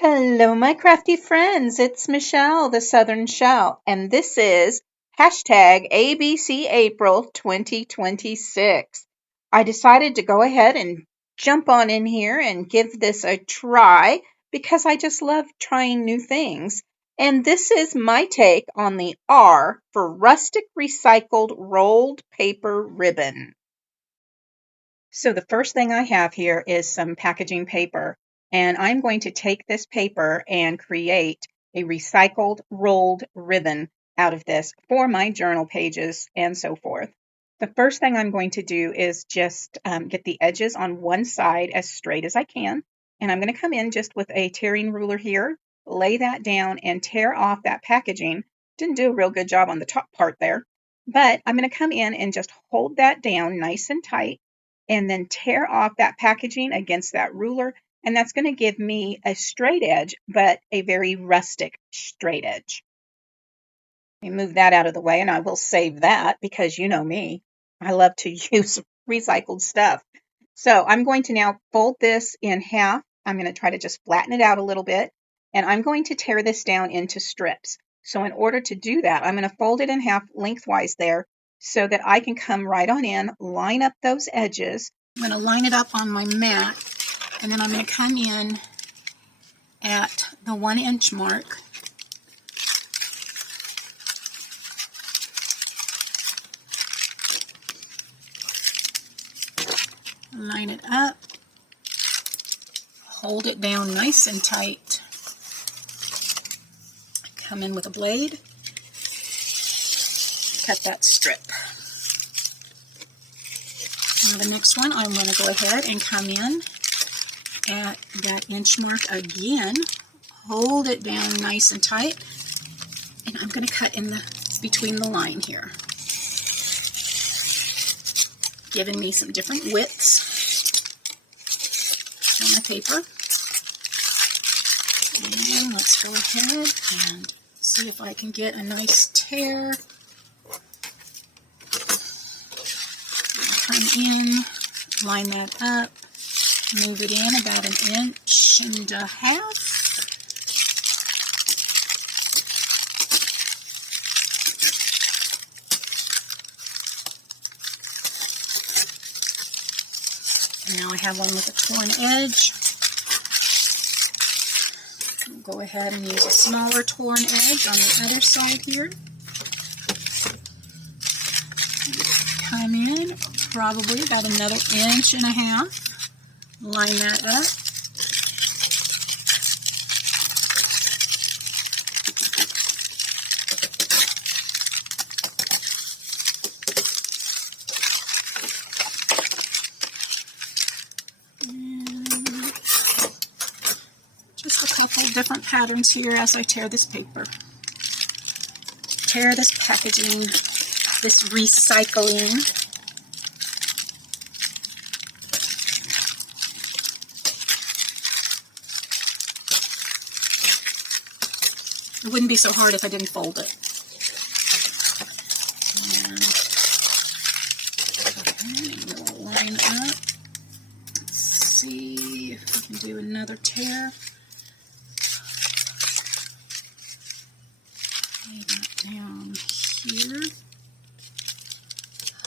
Hello, my crafty friends. It's Michelle, the Southern Shell, and this is hashtag ABC April 2026. I decided to go ahead and jump on in here and give this a try because I just love trying new things. And this is my take on the R for Rustic Recycled Rolled Paper Ribbon. So the first thing I have here is some packaging paper, and I'm going to take this paper and create a recycled rolled ribbon out of this for my journal pages and so forth. The first thing I'm going to do is just get the edges on one side as straight as I can, and I'm going to come in just with a tearing ruler here, lay that down and tear off that packaging. Didn't do a real good job on the top part there, but I'm going to come in and just hold that down nice and tight and then tear off that packaging against that ruler. And that's going to give me a straight edge, but a very rustic straight edge. Let me move that out of the way, and I will save that because you know me. I love to use recycled stuff. So I'm going to now fold this in half. I'm going to try to just flatten it out a little bit, and I'm going to tear this down into strips. So in order to do that, I'm going to fold it in half lengthwise there so that I can come right on in, line up those edges. I'm going to line it up on my mat, and then I'm going to come in at the 1-inch mark. Line it up, hold it down nice and tight, come in with a blade, cut that strip. Now the next one, I'm going to go ahead and come in at that inch mark again, hold it down nice and tight, and I'm going to cut in between the line here, giving me some different widths on my paper. And let's go ahead and see if I can get a nice tear. Come in, line that up, move it in about 1.5 inches. Now I have one with a torn edge. I'll go ahead and use a smaller torn edge on the other side here. Come in, probably about another 1.5 inches. Line that up. Just a couple different patterns here as I tear this paper. Tear this packaging, this recycling. It wouldn't be so hard if I didn't fold it. And we'll line up. Let's see if we can do another tear. Lay that down here.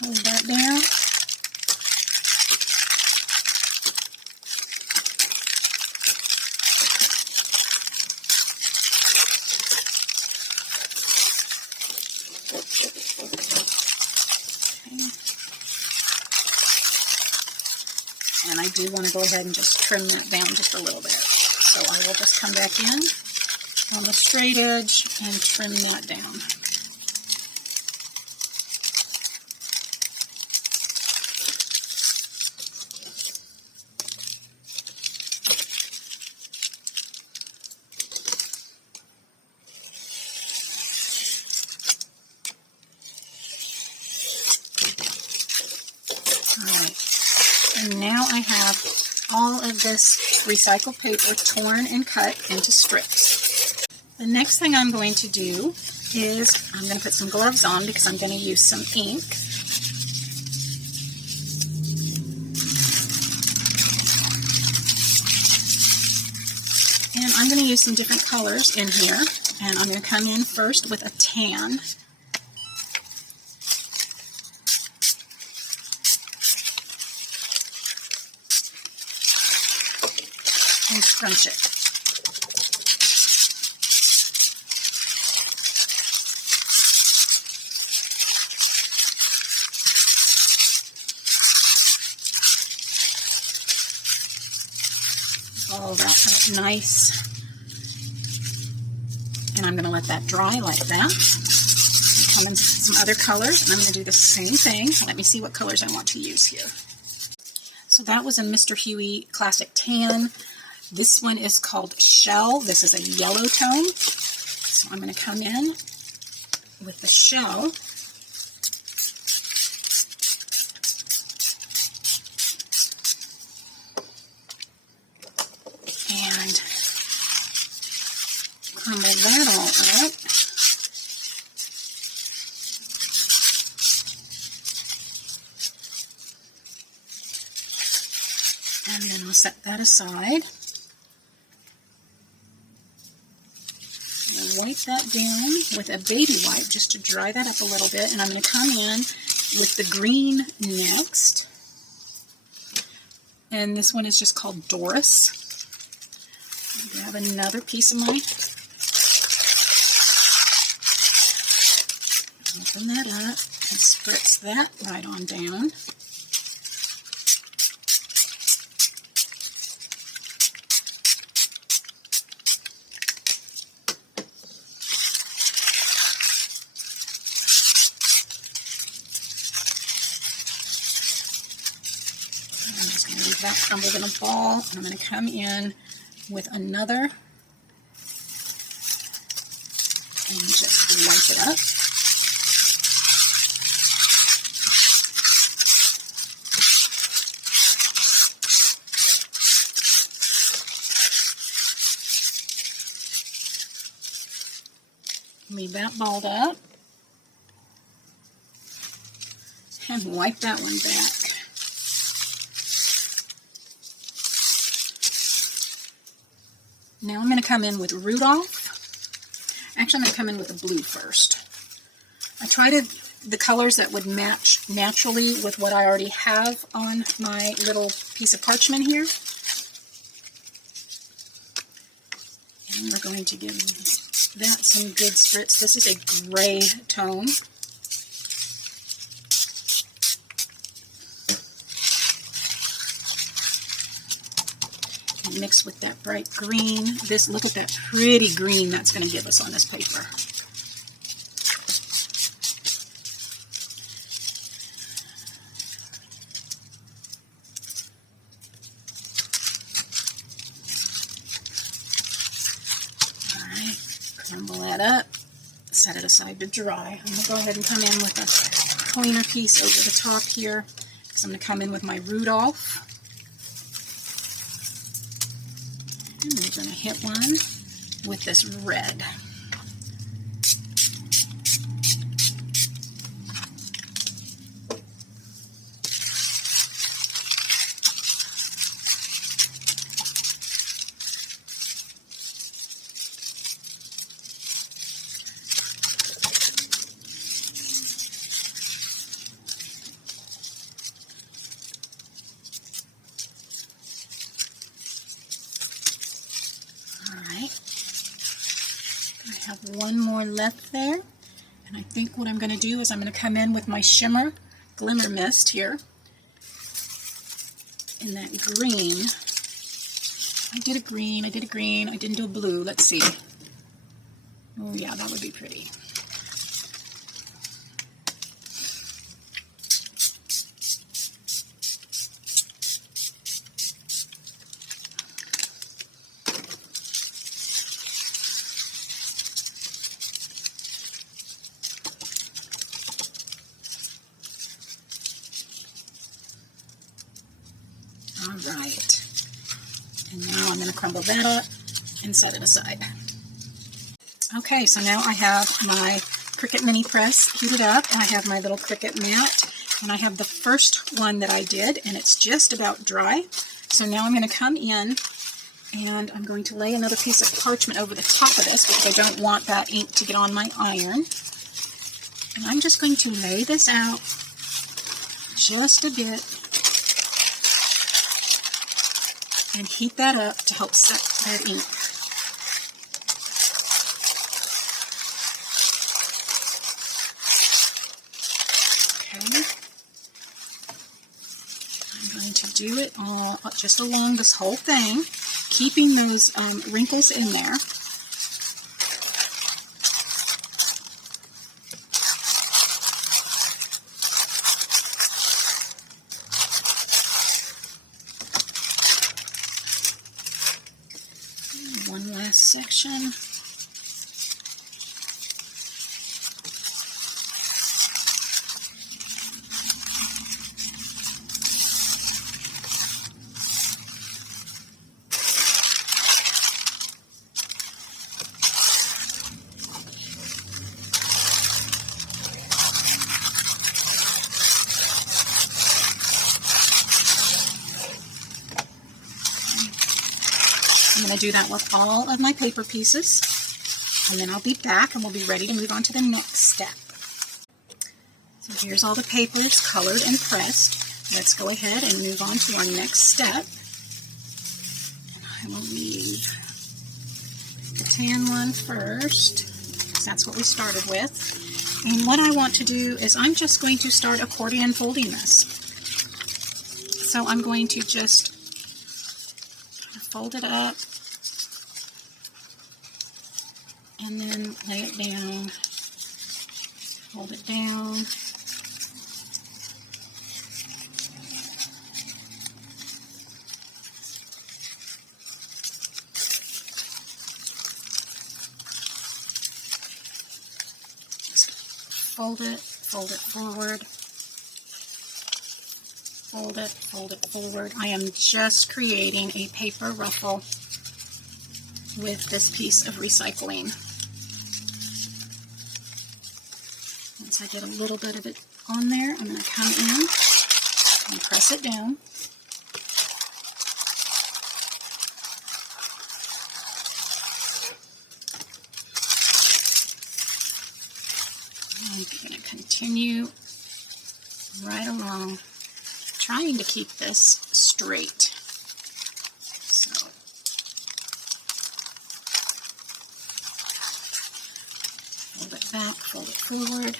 Hold that down. And I do want to go ahead and just trim that down just a little bit. So I will just come back in on the straight edge and trim that down. And now I have all of this recycled paper torn and cut into strips. The next thing I'm going to do is I'm going to put some gloves on because I'm going to use some ink. And I'm going to use some different colors in here, and I'm going to come in first with a tan. And scrunch it. Oh, that's nice. And I'm going to let that dry like that. Come in some other colors, and I'm going to do the same thing. Let me see what colors I want to use here. So that was a Mr. Huey Classic Tan. This one is called Shell. This is a yellow tone. So I'm going to come in with the shell. And crumble that all up. And then I'll set that aside. I'll wipe that down with a baby wipe just to dry that up a little bit. And I'm going to come in with the green next. And this one is just called Doris. I have another piece of my, open that up and spritz that right on down. I'm just going to leave that crumbled in a ball, and I'm going to come in with another and just wipe it up. Leave that balled up and wipe that one back. Now I'm going to come in with Rudolph. Actually, I'm going to come in with the blue first. I tried the colors that would match naturally with what I already have on my little piece of parchment here. And we're going to give that some good spritz. This is a gray tone. Mix with that bright green. Look at that pretty green that's going to give us on this paper. Alright, crumble that up, set it aside to dry. I'm going to go ahead and come in with a cleaner piece over the top here, because I'm going to come in with my Rudolph. And we're going to hit one with this red. I have one more left there, and I think what I'm going to do is I'm going to come in with my shimmer glimmer mist here in that green. I did a green, I didn't do a blue. Let's see. Oh yeah, that would be pretty. Alright, and now I'm going to crumble that up and set it aside. Okay, so now I have my Cricut mini press heated up, and I have my little Cricut mat, and I have the first one that I did, and it's just about dry. So now I'm going to come in And I'm going to lay another piece of parchment over the top of this because I don't want that ink to get on my iron. And I'm just going to lay this out just a bit and heat that up to help set that ink. Okay. I'm going to do it all just along this whole thing, keeping those wrinkles in there. One last section. I'm going to do that with all of my paper pieces, and then I'll be back and we'll be ready to move on to the next step. So here's all the papers colored and pressed. Let's go ahead and move on to our next step. And I will leave the tan one first, because that's what we started with. And what I want to do is I'm just going to start accordion folding this. So I'm going to just fold it up and then lay it down, fold it down, just fold it forward, fold it forward. I am just creating a paper ruffle with this piece of recycling. Once I get a little bit of it on there, I'm going to come in and press it down. I'm going to continue right along, trying to keep this straight. So fold it back, fold it forward,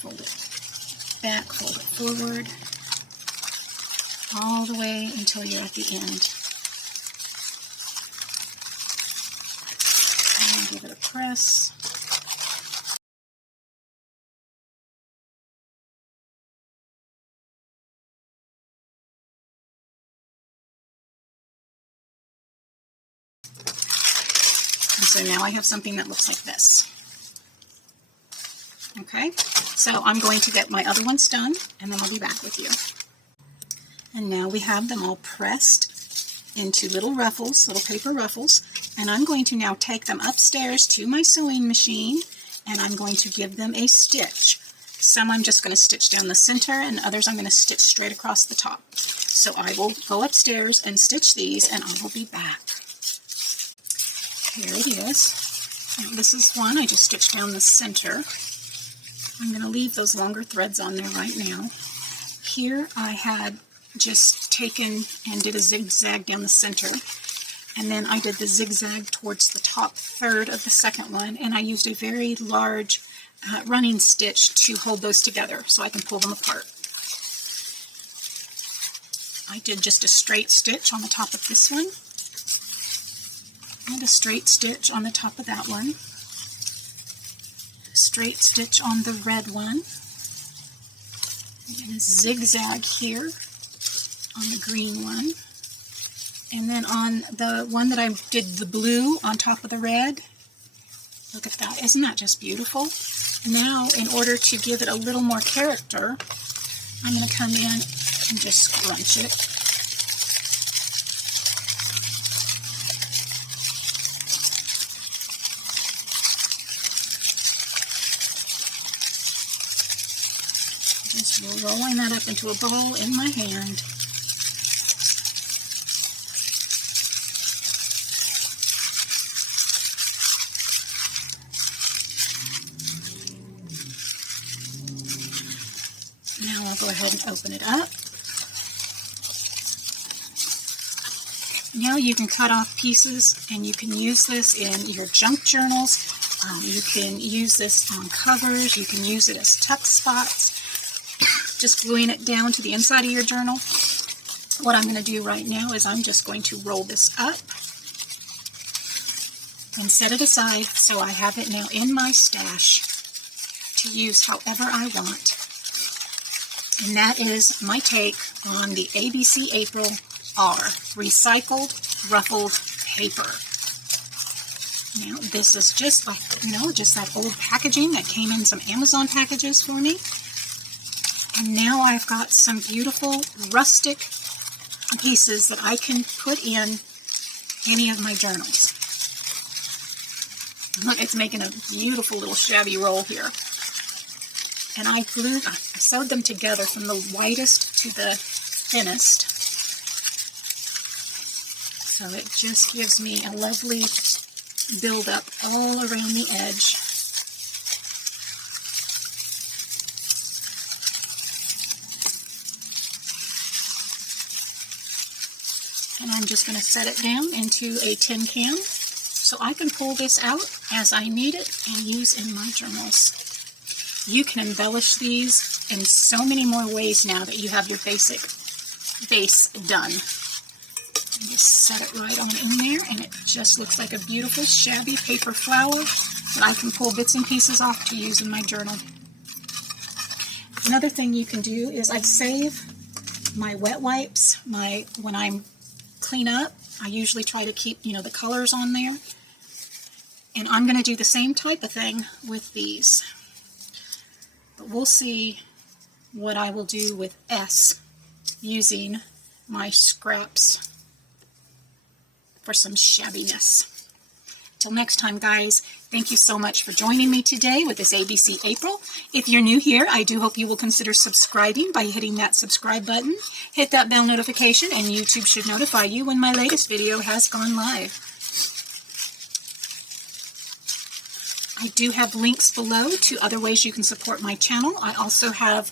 fold it back, fold it forward, all the way until you're at the end. And give it a press. And so now I have something that looks like this. Okay, so I'm going to get my other ones done, and then we'll be back with you. And now we have them all pressed into little ruffles, little paper ruffles, and I'm going to now take them upstairs to my sewing machine, and I'm going to give them a stitch. Some I'm just going to stitch down the center, and others I'm going to stitch straight across the top. So I will go upstairs and stitch these, and I will be back. Here it is. And this is one I just stitched down the center. I'm going to leave those longer threads on there right now. Here I had just taken and did a zigzag down the center, and then I did the zigzag towards the top third of the second one, and I used a very large running stitch to hold those together so I can pull them apart. I did just a straight stitch on the top of this one, and a straight stitch on the top of that one, a straight stitch on the red one, and a zigzag here on the green one, and then on the one that I did the blue on top of the red. Look at that, isn't that just beautiful? Now, in order to give it a little more character, I'm going to come in and just scrunch it. Just rolling that up into a ball in my hand. go ahead and open it up. Now you can cut off pieces and you can use this in your junk journals. You can use this on covers. You can use it as tuck spots. Just gluing it down to the inside of your journal. What I'm going to do right now is I'm just going to roll this up and set it aside so I have it now in my stash to use however I want. And that is my take on the ABC April R recycled ruffled paper. Now this is just like, just that old packaging that came in some Amazon packages for me. And now I've got some beautiful rustic pieces that I can put in any of my journals. Look, it's making a beautiful little shabby roll here. And I sewed them together from the widest to the thinnest. So it just gives me a lovely build-up all around the edge. And I'm just going to set it down into a tin can so I can pull this out as I need it and use in my journals. You can embellish these in so many more ways now that you have your basic base done. And just set it right on in there, and it just looks like a beautiful shabby paper flower that I can pull bits and pieces off to use in my journal. Another thing you can do is I save my wet wipes. When I'm clean up, I usually try to keep the colors on there, and I'm going to do the same type of thing with these. But we'll see what I will do with S using my scraps for some shabbiness. Till next time, guys, thank you so much for joining me today with this ABC April. If you're new here, I do hope you will consider subscribing by hitting that subscribe button. Hit that bell notification, and YouTube should notify you when my latest video has gone live. I do have links below to other ways you can support my channel. I also have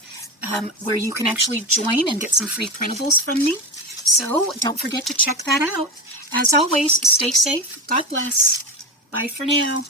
where you can actually join and get some free printables from me. So don't forget to check that out. As always, stay safe. God bless. Bye for now.